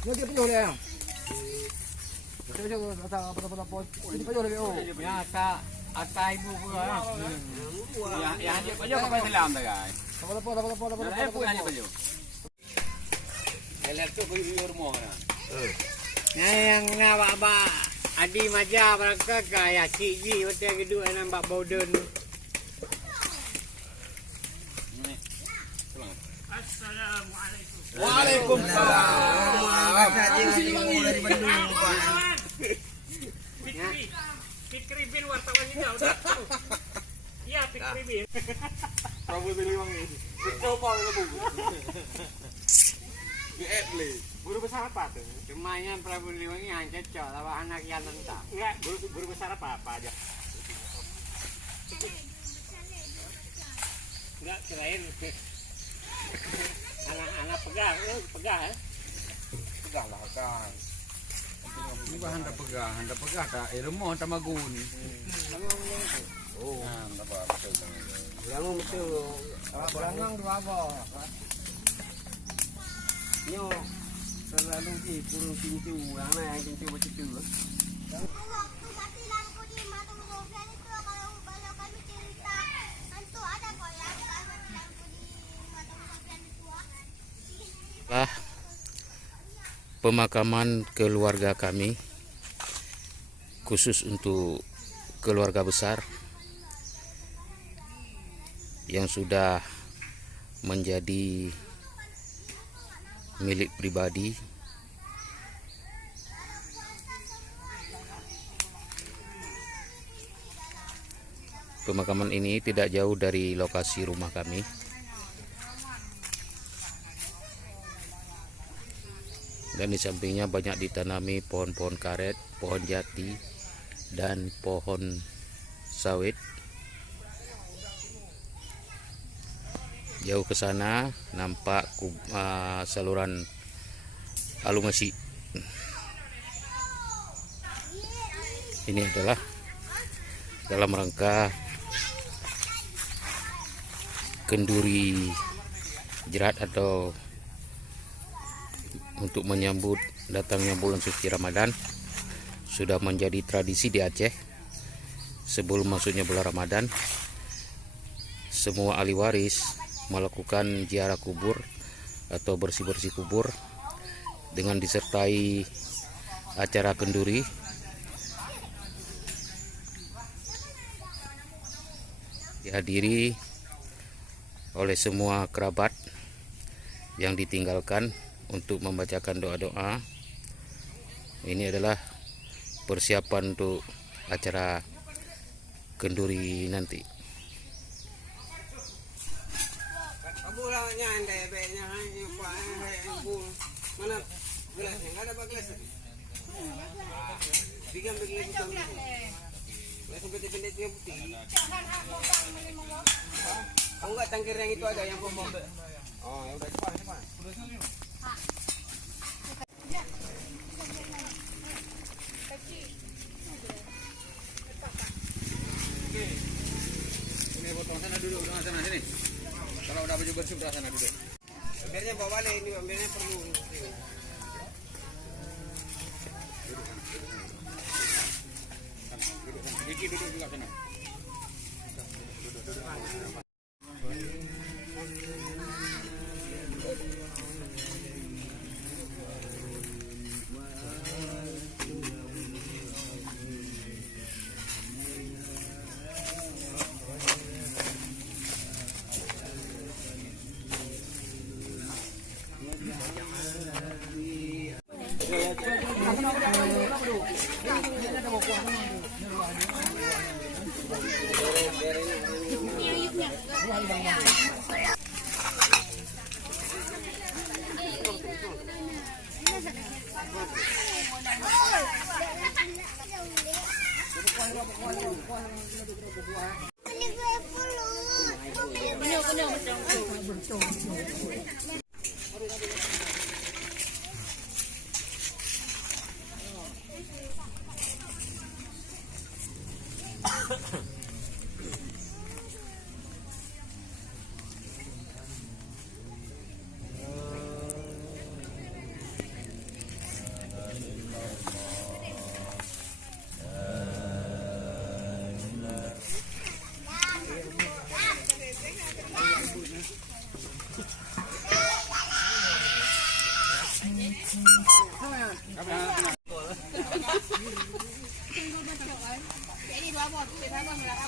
Lagi penyuh dia. Penyuh apa ini penyuh lagi oh. Biasa ata ibu pula. Ya hanya penyuh apa selam dah guys. Apa pun hanya penyuh. Elok tu pergi rumah kan. Yang nak bapa adi maja mereka kaya ciji macam gitu nampak bodoh. Assalamualaikum. Waalaikumsalam. Dari Bandung, Pak. Fikri bin wartawan ini udah tahu. Iya, Fikri bin. Prabu Siliwangi. Coba ngebu. Di Guru besar apa tuh? Cumanya Prabu Siliwangi hanya cocok sama anak yang tentang. Enggak, guru besar apa aja? Enggak, kirain anak-anak pegang ya? Pegang lah kan. Ini bahan tak pegah tak ilmu tak magun. Oh, tak apa betul. Yang betul. Belangang dua apa? Nyo selalu di burung pintu, anak yang pintu macam tu. Pemakaman keluarga kami khusus untuk keluarga besar yang sudah menjadi milik pribadi. Pemakaman ini tidak jauh dari lokasi rumah kami. Dan di sampingnya banyak ditanami pohon-pohon karet, pohon jati, dan pohon sawit. Jauh ke sana nampak saluran alumasi. Ini adalah dalam rangka kenduri jerat atau untuk menyambut datangnya bulan suci Ramadan. Sudah menjadi tradisi di Aceh. Sebelum masuknya bulan Ramadan, semua ahli waris melakukan ziarah kubur atau bersih-bersih kubur dengan disertai acara kenduri. Dihadiri oleh semua kerabat yang ditinggalkan untuk membacakan doa-doa. Ini adalah persiapan untuk acara kenduri nanti. Mana gelasnya? Enggak ada gelas. Tiga gelas itu. Gelas pendek-pendek yang putih. Oh enggak, tangkir yang itu ada yang bom-bom. Oh, ya udah cepat. Ini potong sana dulu, sana sini. Kalau udah baju bersih udah sana dulu. Biarnya bawa balik ini, biarnya perlu. Duduk juga sana. Abon, kita Abon,